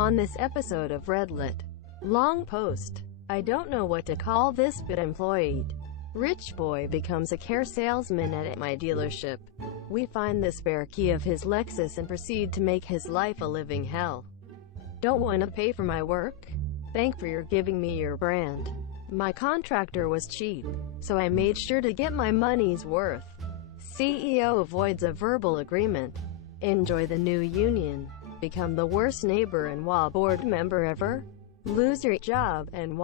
On this episode of Redlit. Long post. I don't know what to call this, but employed rich boy becomes a car salesman at my dealership. We find the spare key of his Lexus and proceed to make his life a living hell. Don't want to pay for my work? Thank for your giving me your brand. My contractor was cheap, so I made sure to get my money's worth. CEO avoids a verbal agreement. Enjoy the new union. Become the worst neighbor and board member ever. Lose your job and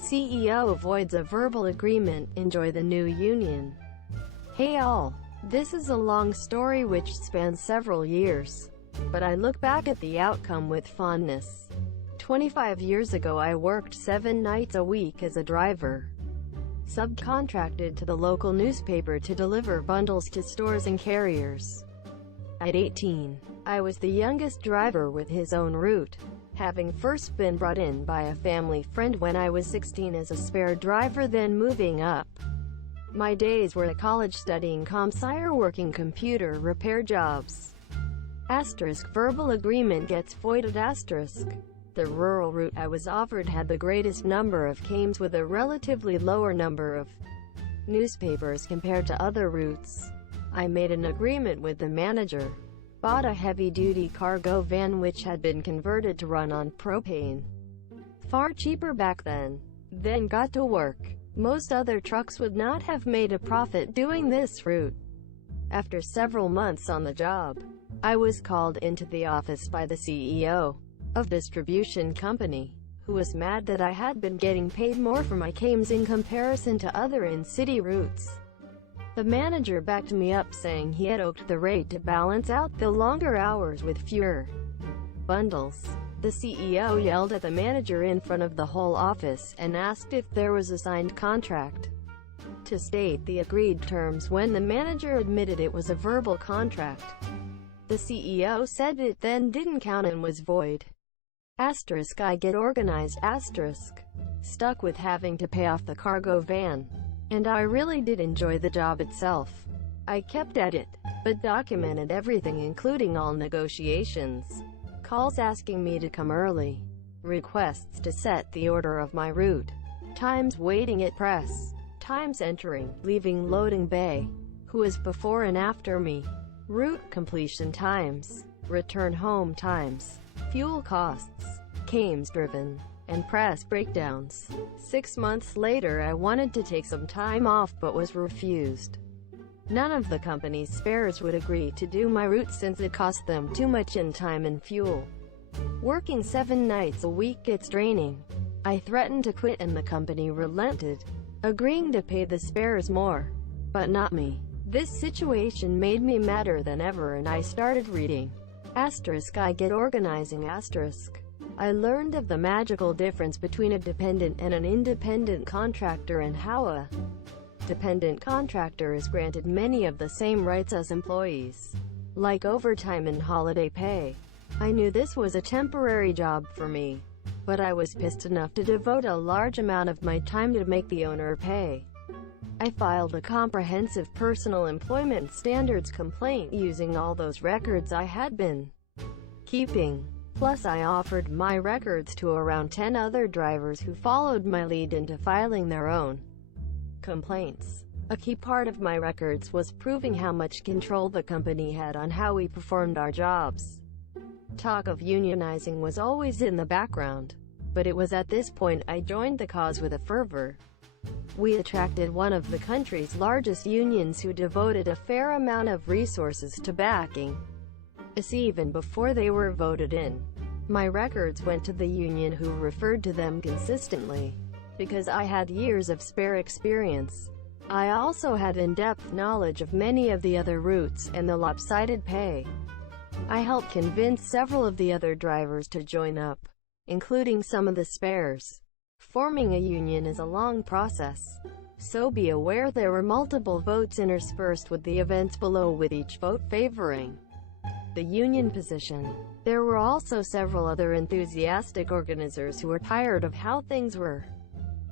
CEO avoids a verbal agreement. Enjoy the new union. Hey all. This is a long story which spans several years, but I look back at the outcome with fondness. 25 years ago I worked 7 nights a week as a driver, subcontracted to the local newspaper to deliver bundles to stores and carriers. At 18, I was the youngest driver with his own route, having first been brought in by a family friend when I was 16 as a spare driver, then moving up. My days were at college studying comp-sci or working computer repair jobs. Asterisk verbal agreement gets voided asterisk. The rural route I was offered had the greatest number of CAMs with a relatively lower number of newspapers compared to other routes. I made an agreement with the manager, bought a heavy-duty cargo van which had been converted to run on propane. Far cheaper back then got to work. Most other trucks would not have made a profit doing this route. After several months on the job, I was called into the office by the CEO of distribution company, who was mad that I had been getting paid more for my CAMs in comparison to other in-city routes. The manager backed me up, saying he had oaked the rate to balance out the longer hours with fewer bundles. The CEO yelled at the manager in front of the whole office and asked if there was a signed contract to state the agreed terms. When the manager admitted it was a verbal contract, the CEO said it then didn't count and was void. Asterisk I get organized asterisk. Stuck with having to pay off the cargo van. And I really did enjoy the job itself. I kept at it, but documented everything including all negotiations. Calls asking me to come early. Requests to set the order of my route. Times waiting at press. Times entering, leaving loading bay. Who is before and after me. Route completion times. Return home times. Fuel costs. CAMs driven. And press breakdowns. 6 months later I wanted to take some time off but was refused. None of the company's spares would agree to do my route since it cost them too much in time and fuel. Working 7 nights a week gets draining. I threatened to quit and the company relented, agreeing to pay the spares more. But not me. This situation made me madder than ever and I started reading. Asterisk I get organizing asterisk. I learned of the magical difference between a dependent and an independent contractor and how a dependent contractor is granted many of the same rights as employees, like overtime and holiday pay. I knew this was a temporary job for me, but I was pissed enough to devote a large amount of my time to make the owner pay. I filed a comprehensive personal employment standards complaint using all those records I had been keeping. Plus I offered my records to around 10 other drivers who followed my lead into filing their own complaints. A key part of my records was proving how much control the company had on how we performed our jobs. Talk of unionizing was always in the background, but it was at this point I joined the cause with a fervor. We attracted one of the country's largest unions who devoted a fair amount of resources to backing us even before they were voted in. My records went to the union who referred to them consistently. Because I had years of spare experience, I also had in-depth knowledge of many of the other routes and the lopsided pay. I helped convince several of the other drivers to join up, including some of the spares. Forming a union is a long process, so be aware there were multiple votes interspersed with the events below, with each vote favoring the union position. There were also several other enthusiastic organizers who were tired of how things were.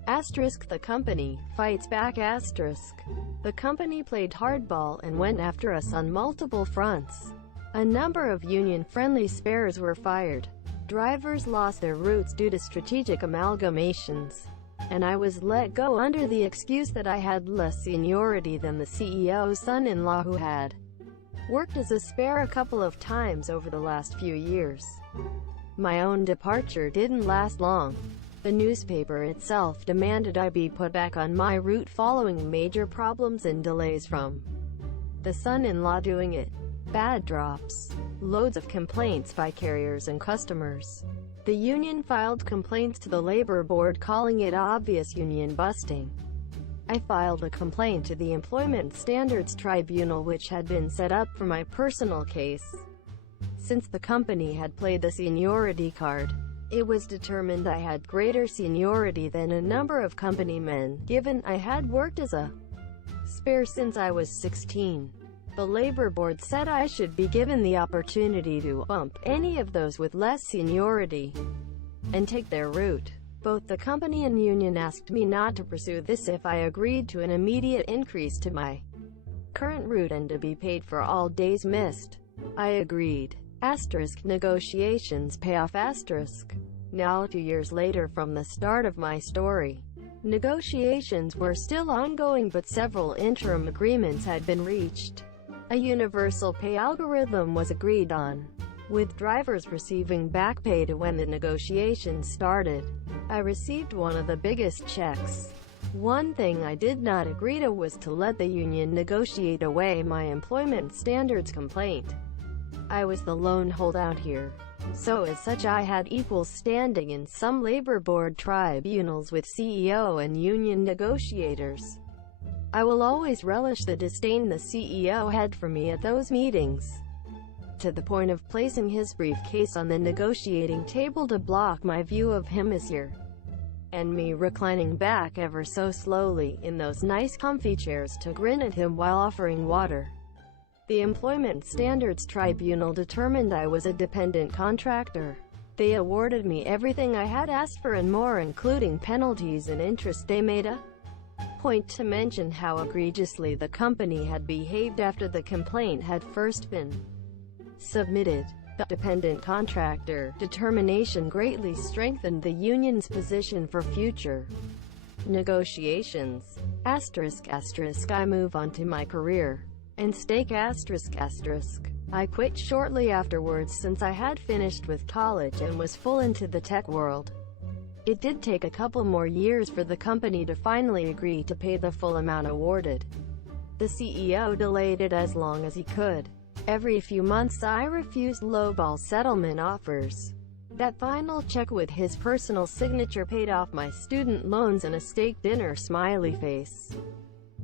Asterisk the company fights back asterisk. The company played hardball and went after us on multiple fronts. A number of union-friendly spares were fired. Drivers lost their routes due to strategic amalgamations, and I was let go under the excuse that I had less seniority than the CEO's son-in-law, who had worked as a spare a couple of times over the last few years. My own departure didn't last long. The newspaper itself demanded I be put back on my route following major problems and delays from the son-in-law doing it. Bad drops. Loads of complaints by carriers and customers. The union filed complaints to the labor board, calling it obvious union busting. I filed a complaint to the Employment Standards Tribunal, which had been set up for my personal case. Since the company had played the seniority card, it was determined I had greater seniority than a number of company men, given I had worked as a spare since I was 16. The labor board said I should be given the opportunity to bump any of those with less seniority and take their route. Both the company and union asked me not to pursue this if I agreed to an immediate increase to my current route and to be paid for all days missed. I agreed. Negotiations pay off. Now 2 years later from the start of my story, negotiations were still ongoing, but several interim agreements had been reached. A universal pay algorithm was agreed on, with drivers receiving back pay to when the negotiations started. I received one of the biggest checks. One thing I did not agree to was to let the union negotiate away my employment standards complaint. I was the lone holdout here, so as such I had equal standing in some labor board tribunals with CEO and union negotiators. I will always relish the disdain the CEO had for me at those meetings, to the point of placing his briefcase on the negotiating table to block my view of him as here, and me reclining back ever so slowly in those nice comfy chairs to grin at him while offering water. The Employment Standards Tribunal determined I was a dependent contractor. They awarded me everything I had asked for and more, including penalties and interest. They made a point to mention how egregiously the company had behaved after the complaint had first been submitted. The dependent contractor determination greatly strengthened the union's position for future negotiations. I move on to my career. And I quit shortly afterwards, since I had finished with college and was full into the tech world. It did take a couple more years for the company to finally agree to pay the full amount awarded. The CEO delayed it as long as he could. Every few months I refused lowball settlement offers. That final check with his personal signature paid off my student loans and a steak dinner. Smiley face.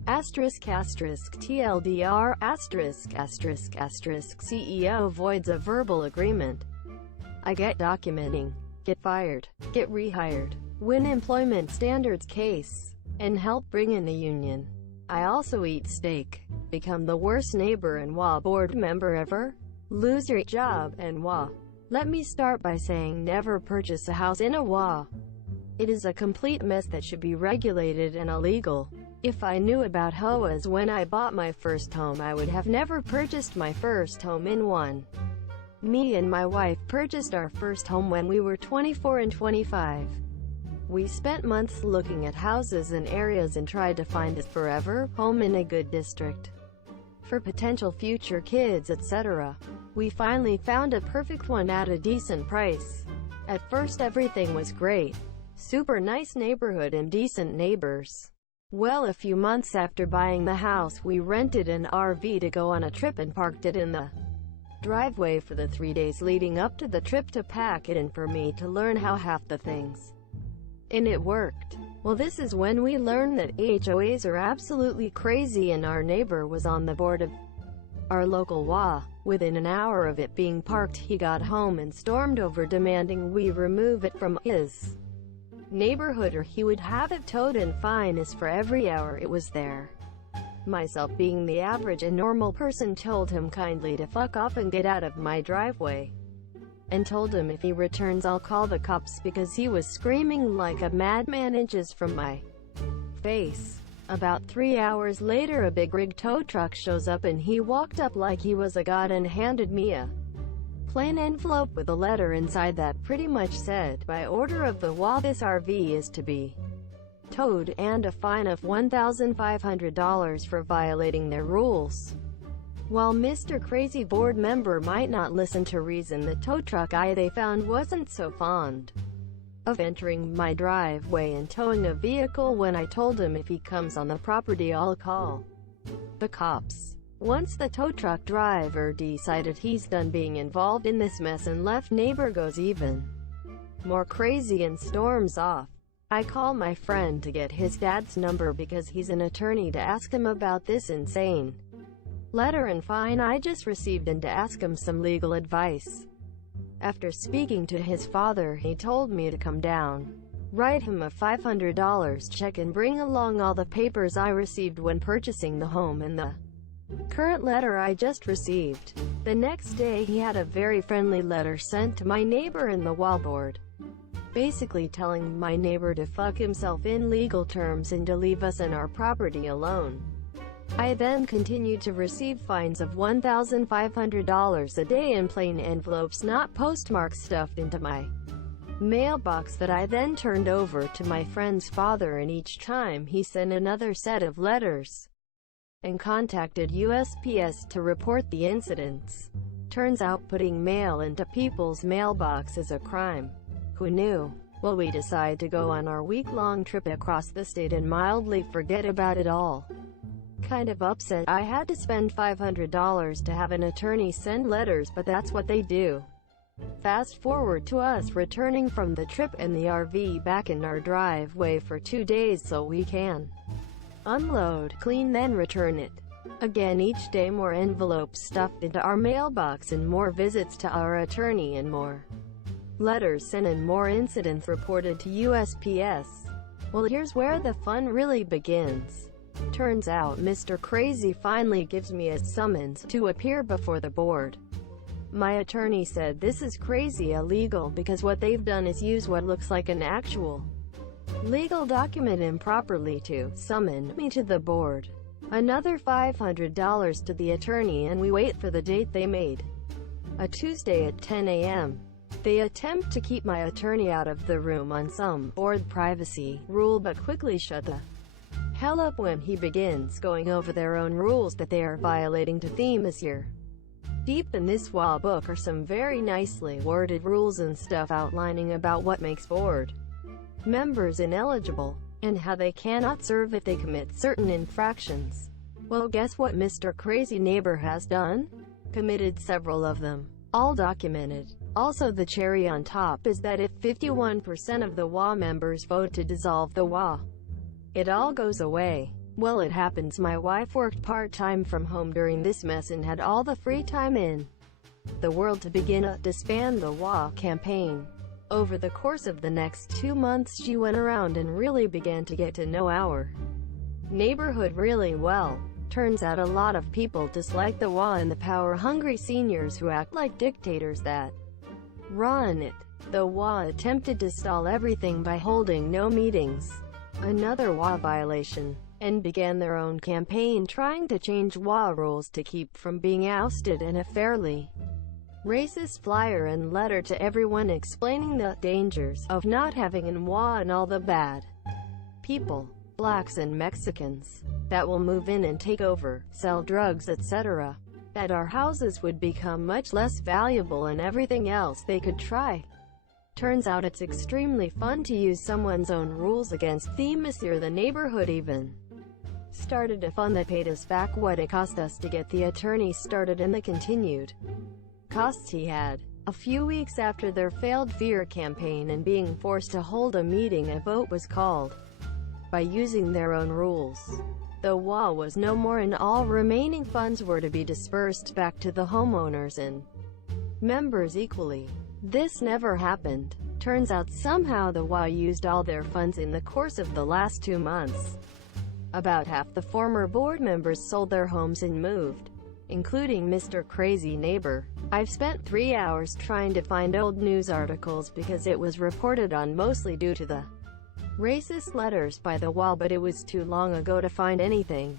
TLDR CEO voids a verbal agreement. I get documenting, get fired, get rehired, win employment standards case, and help bring in the union. I also eat steak, become the worst neighbor and WA board member ever, lose your job, and WA. Let me start by saying never purchase a house in a WA. It is a complete mess that should be regulated and illegal. If I knew about HOAs when I bought my first home, I would have never purchased my first home in one. Me and my wife purchased our first home when we were 24 and 25. We spent months looking at houses and areas and tried to find a forever home in a good district for potential future kids, etc. We finally found a perfect one at a decent price. At first everything was great. Super nice neighborhood and decent neighbors. Well, a few months after buying the house, we rented an RV to go on a trip and parked it in the driveway for the 3 days leading up to the trip to pack it in for me to learn how half the things. And it worked. Well, this is when we learned that HOAs are absolutely crazy, and our neighbor was on the board of our local WA. Within an hour of it being parked, he got home and stormed over demanding we remove it from his neighborhood or he would have it towed and fine us for every hour it was there. Myself, being the average and normal person, told him kindly to fuck off and get out of my driveway, and told him if he returns I'll call the cops, because he was screaming like a madman inches from my face. About 3 hours later, a big rig tow truck shows up and he walked up like he was a god and handed me a plain envelope with a letter inside that pretty much said, "By order of the WA, this RV is to be towed," and a fine of $1,500 for violating their rules. While Mr. Crazy board member might not listen to reason, the tow truck guy they found wasn't so fond of entering my driveway and towing a vehicle when I told him if he comes on the property I'll call the cops. Once the tow truck driver decided he's done being involved in this mess and left, neighbor goes even more crazy and storms off. I call my friend to get his dad's number because he's an attorney, to ask him about this insane letter and fine I just received and to ask him some legal advice. After speaking to his father, he told me to come down, write him a $500 check and bring along all the papers I received when purchasing the home and the current letter I just received. The next day he had a very friendly letter sent to my neighbor in the wallboard, basically telling my neighbor to fuck himself in legal terms and to leave us and our property alone. I then continued to receive fines of $1,500 a day in plain envelopes, not postmarks, stuffed into my mailbox that I then turned over to my friend's father, and each time he sent another set of letters and contacted USPS to report the incidents. Turns out putting mail into people's mailbox is a crime. Who knew? Well, we decided to go on our week-long trip across the state and mildly forget about it all. Kind of upset I had to spend $500 to have an attorney send letters, but that's what they do. Fast forward to us returning from the trip and the RV back in our driveway for 2 days so we can unload, clean, then return it. Again each day more envelopes stuffed into our mailbox and more visits to our attorney and more letters sent and more incidents reported to USPS. Well, here's where the fun really begins. Turns out Mr. Crazy finally gives me a summons to appear before the board. My attorney said this is crazy illegal because what they've done is use what looks like an actual legal document improperly to summon me to the board. Another $500 to the attorney, and we wait for the date they made, a Tuesday at 10 a.m. They attempt to keep my attorney out of the room on some board privacy rule, but quickly shut the hell up when he begins going over their own rules that they are violating to theme this year. Deep in this WA book are some very nicely worded rules and stuff outlining about what makes board members ineligible, and how they cannot serve if they commit certain infractions. Well, guess what Mr. Crazy Neighbor has done? Committed several of them, all documented. Also, the cherry on top is that if 51% of the WA members vote to dissolve the WA, it all goes away. Well, it happens my wife worked part-time from home during this mess and had all the free time in the world to begin a disband the WA campaign. Over the course of the next 2 months she went around and really began to get to know our neighborhood really well. Turns out a lot of people dislike the WA and the power-hungry seniors who act like dictators that run it. The WA attempted to stall everything by holding no meetings, another WA violation, and began their own campaign trying to change WA rules to keep from being ousted, and a fairly racist flyer and letter to everyone explaining the dangers of not having an WA and all the bad people, blacks and Mexicans, that will move in and take over, sell drugs, etc. That our houses would become much less valuable and everything else they could try. Turns out it's extremely fun to use someone's own rules against them. This year the neighborhood even started a fund that paid us back what it cost us to get the attorney started and the continued costs he had. A few weeks after their failed fear campaign and being forced to hold a meeting, a vote was called by using their own rules. The WA was no more and all remaining funds were to be dispersed back to the homeowners and members equally. This never happened. Turns out somehow the WA used all their funds in the course of the last 2 months. About half the former board members sold their homes and moved, including Mr. Crazy Neighbor. I've spent 3 hours trying to find old news articles because it was reported on mostly due to the racist letters by the WA, but it was too long ago to find anything.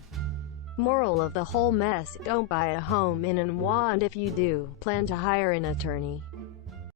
Moral of the whole mess: don't buy a home in Anwa, and if you do, plan to hire an attorney.